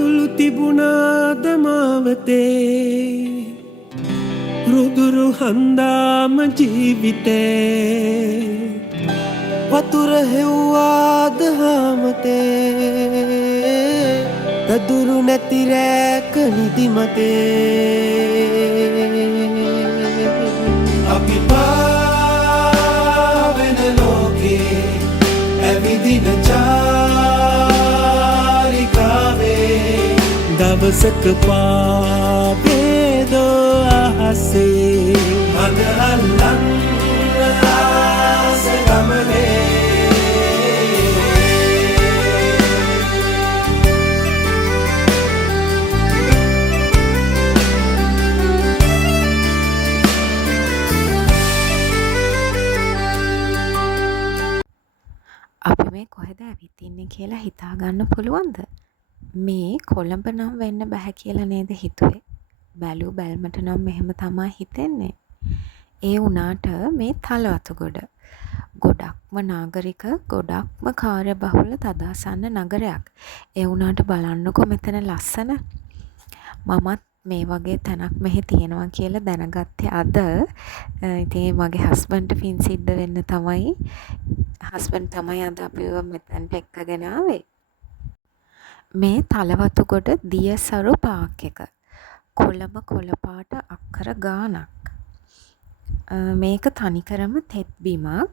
කඳුළු තිබුණාද මාවතේ රුදුරු හන්දාම ජීවිතේ වතුර හෙව්වාද හාමතේ දදුරු නැති රැක නිදිමතේ අපි පාවෙන ලෝකේ ඇවිදින චාරිකාවේ දවසක පාවේදෝ අහසේ මග අල්ලන්න ආස ගමනේ අපි මේ කොහෙද ඇවිත් ඉන්නේ කියලා හිතා ගන්න පුළුවන්ද? මේ කොළඹ නම් වෙන්න බෑ කියලා නේද හිතුවේ. බැලූ බැල්මට නම් මෙහෙම තමයි හිතෙන්නේ. ඒ වුණාට මේ තලවතුගොඩ ගොඩක්ම නාගරික ගොඩක්ම කාර්යබහුල තදාසන්න නගරයක්. ඒ වුණාට බලන්නකො මෙතන ලස්සන. මමත් මේ වගේ තැනක් මෙහි තියෙනවා කියලා දැනගත්තේ අද. ඉතින් මගේ හස්බන්ඩ්ට පින් සිද්ධ වෙන්න තමයි හස්බන්ඩ් තමයි අද අපිව මෙතනට එක්කගෙන ආවේ. මේ තලවතුගොඩ දියසරු පාක් එක. කොළඹ කොළපාට අක්කර ගානක්. මේක තනිකරම තෙත් බිමක්.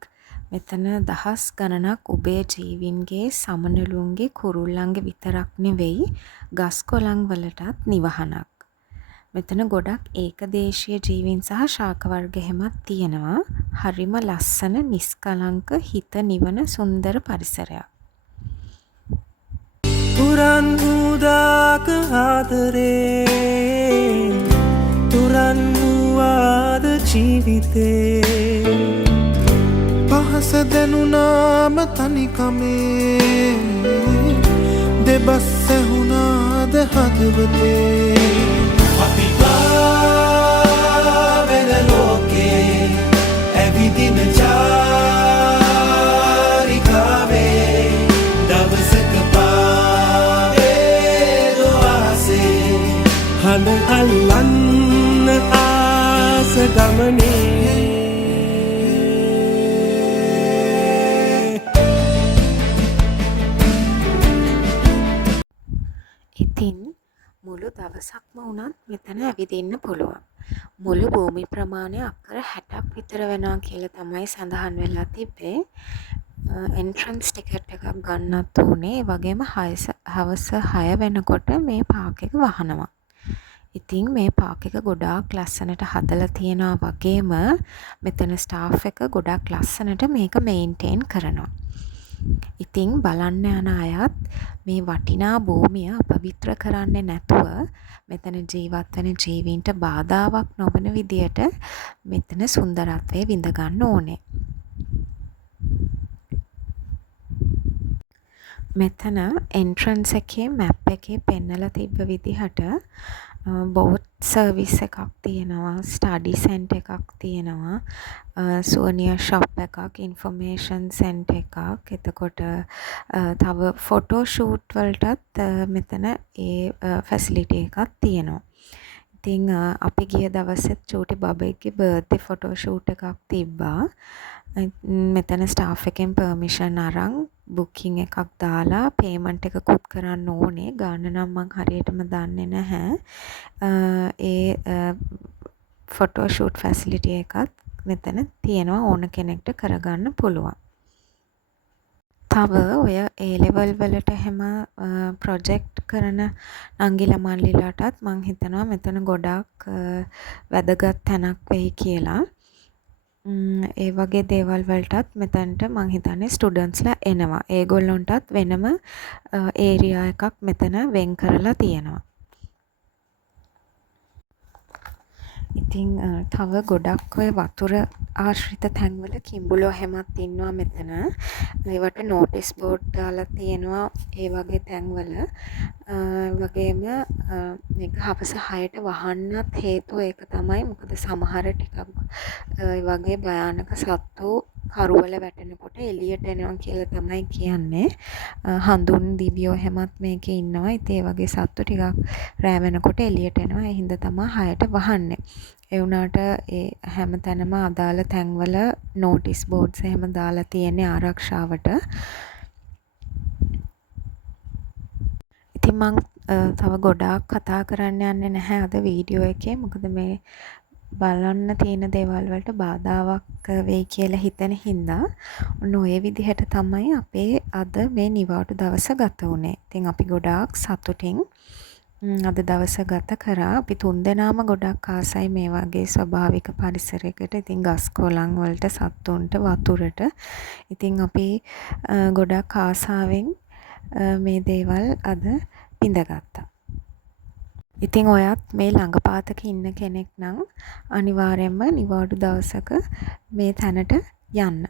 මෙතන දහස් ගණනක් උභය ජීවීන්ගේ සමනළුන්ගේ කුරුල්ලන්ගේ විතරක් නෙවෙයි ගස් කොළන් වලටත් නිවහනක්. මෙතන ගොඩක් ඒකදේශීය ජීවීන් සහ ශාක වර්ග හැමත් තියෙනවා. හරිම ලස්සන නිස්කලංක හිත නිවන සුන්දර පරිසරයක්. තුරන් වූදාක ආදරේ තුරන් වූවාද ජීවිතේ පහස දැනුනාම තනිකමේ දෙබස් ඇහුණාද හදවතේ අපි පාවෙන ලෝකේ ඇවිදින චාරිකාවේ දවසක පාවේදෝ ආසේ හඳ අල්ලන්න ආස ගමනේ ඉතින් මුළු දවසක්ම වුණත් මෙතන ඇවිදින්න පුළුවන්. මුළු භූමි ප්‍රමාණය අක්කර 60ක් විතර වෙනවා කියලා තමයි සඳහන් වෙලා තිබ්බේ. එන්ට්‍රන්ස් ටිකට් එකක් ගන්නත් ඕනේ. ඒ වගේම හවස 6 වෙනකොට මේ පාක් එක වහනවා. ඉතින් මේ පාක් එක ගොඩාක් ලස්සනට හදලා තියෙනවා වගේම මෙතන ස්ටාෆ් එක ගොඩාක් ලස්සනට මේක මේන්ටේන් කරනවා. ඉතින් බලන්න යන අයත් මේ වටිනා භූමිය අපවිත්‍ර කරන්නේ නැතුව මෙතන ජීවත් වෙන ජීවීන්ට බාධාවක් නොවන විදියට මෙතන සුන්දරත්වය විඳ ගන්න ඕනේ. මෙතන එන්ට්‍රන්ස් එකේ මැප් එකේ පෙන්නලා තිබ්බ විදිහට බෝට් සර්විස් එකක් තියෙනවා, ස්ටඩි සෙන්ටර් එකක් තියෙනවා, සුවනියර් ෂොප් එකක්, ඉන්ෆර්මේෂන් සෙන්ටර් එකක්, එතකොට තව ෆොටෝ ෂූට් වලටත් මෙතන ඒ ෆැසිලිටි එකක් තියෙනවා. ඉතින් අපි ගිය දවසෙත් චූටි බබෙක්ගේ බර්ත්ඩේ ෆොටෝ ෂූට් එකක් තිබ්බා. මෙතන ස්ටාෆ් එකෙන් පර්මිෂන් අරන් බුකින් එකක් දාලා පේමන්ට් එකකුත් කරන්න ඕනේ. ගාන නම් මං හරියටම දන්නේ නැහැ. ඒ ෆොටෝ ෂූට් ෆැසිලිටි එකත් මෙතන තියෙනවා. ඕන කෙනෙක්ට කරගන්න පුළුවන්. තව ඔය A level වලට හැම ප්‍රොජෙක්ට් කරන නංගිලා මල්ලිලාටත් මං හිතනවා මෙතන ගොඩක් වැදගත් තැනක් වෙයි කියලා. ඒ වගේ දේවල් වලටත් මෙතනට මං හිතන්නේ ස්ටුඩන්ට්ස්ලා එනවා. ඒගොල්ලොන්ටත් වෙනම ඒරියා එකක් මෙතන වෙන් කරලා තියෙනවා. ඉතින් තව ගොඩක් ඔය වතුර ආශ්‍රිත තැන්වල කිඹුලෝ හැමත් ඉන්නවා මෙතන. ඒවට නෝටිස් බෝඩ් දාලා තියෙනවා ඒ වගේ තැන්වල. වගේම මේක හවස 6ට වහන්නත් හේතුව ඒක තමයි. මොකද සමහර ටිකක් ඒ වගේ භයානක සත්තු කරුවල වැටෙනකොට එළියට එනවා කියලා තමයි කියන්නේ. හඳුන් දිවියෝ හැමත් මේකේ ඉන්නවා. ඉතින් ඒ වගේ සත්තු ටිකක් රෑ වෙනකොට එළියට එනවා. ඒ හින්දා තමයි 6ට වහන්නේ. ඒ වුණාට ඒ හැම තැනම අදාළ තැන්වල නෝටිස් බෝඩ්ස් එහෙම දාලා තියෙන්නේ ආරක්ෂාවට. ඉතින් මං තව ගොඩාක් කතා කරන්න යන්නේ නැහැ අද වීඩියෝ එකේ. මොකද මේ බලන්න තියෙන දේවල් වලට බාධාවක් වෙයි කියලා හිතෙන හින්දා ඔන්න ඔය විදිහට තමයි අපේ අද මේ නිවාඩු දවස ගත වුනේ. ඉතින් අපි ගොඩාක් සතුටින් අද දවස ගත කරා. අපි තුන්දෙනාම ගොඩක් ආසයි මේ වගේ ස්වභාවික පරිසරයකට. ඉතින් ගස් කොළන් වලට, සත්තුන්ට, වතුරට. ඉතින් අපි ගොඩක් ආසාවෙන් මේ දේවල් අද විඳගත්තා. ඉතින් ඔයත් මේ ළඟපාතක ඉන්න කෙනෙක් නම් අනිවාර්යයෙන්ම නිවාඩු දවසක මේ තැනට යන්න.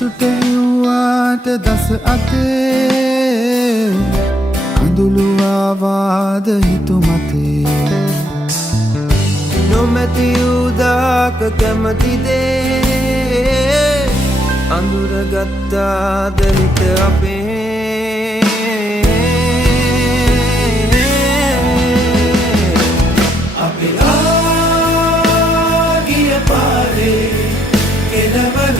සතුට හෙව්වාට දස අතේ කඳුළු ආවාද හිතු මතේ නොමැති උදාක කැමති දේ අඳුරගත්තාද හිත අපේ අපි ආගිය පාරේ කෙලවර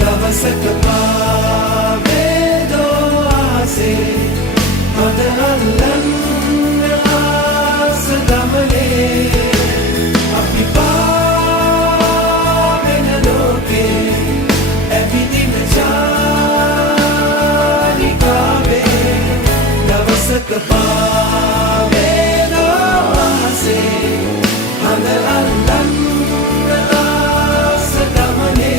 දවසක පාවේදෝ ආසේ මද අල්ලන්න ආස ගමනේ අපි පාවෙන ලෝකේ ඇවිදින චාරිකාවේ දවසක පාවේදෝ ආසේ මද අල්ලන්න ආස ගමනේ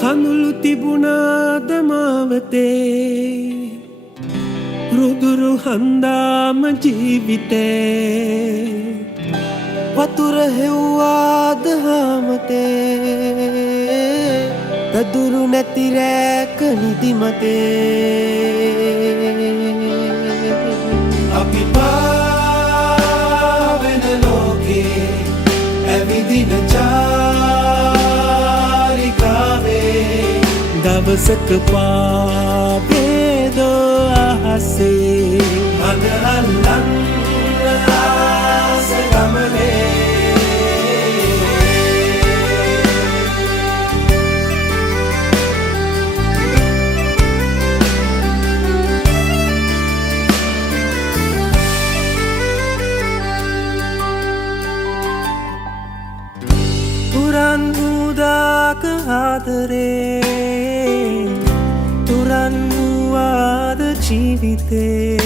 කඳුළු තිබුණාද මාවතේ රුදුරු හන්දාම ජීවිතේ වතුර හෙව්වාද හාමතේ දදුරු නැති රැක නිදිමතේ අපි පාවෙන ලෝකේ ඇවිදින දවසක පාවේදෝ ආසේ මද අල්ලන්න ආස ගමනේ පුරන් උදාක ආදරේ තුරන් වූවාද ජීවිතේ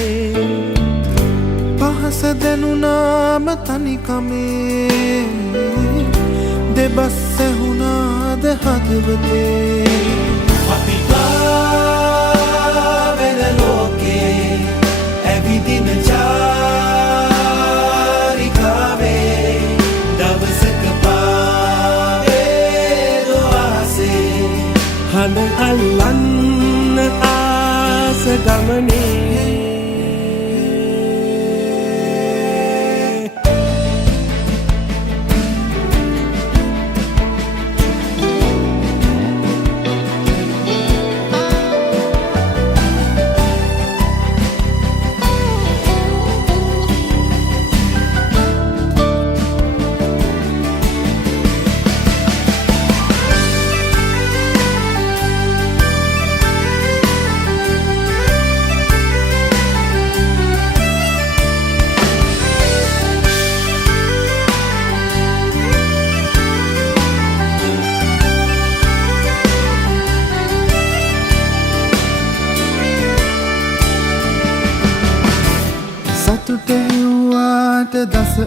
පහස දැනුනාම තනිකමේ දෙබස් ඇහුණාද හදවතේ අපි පාවෙන ලෝකේ ගමනේ සතුට හෙව්වාට දස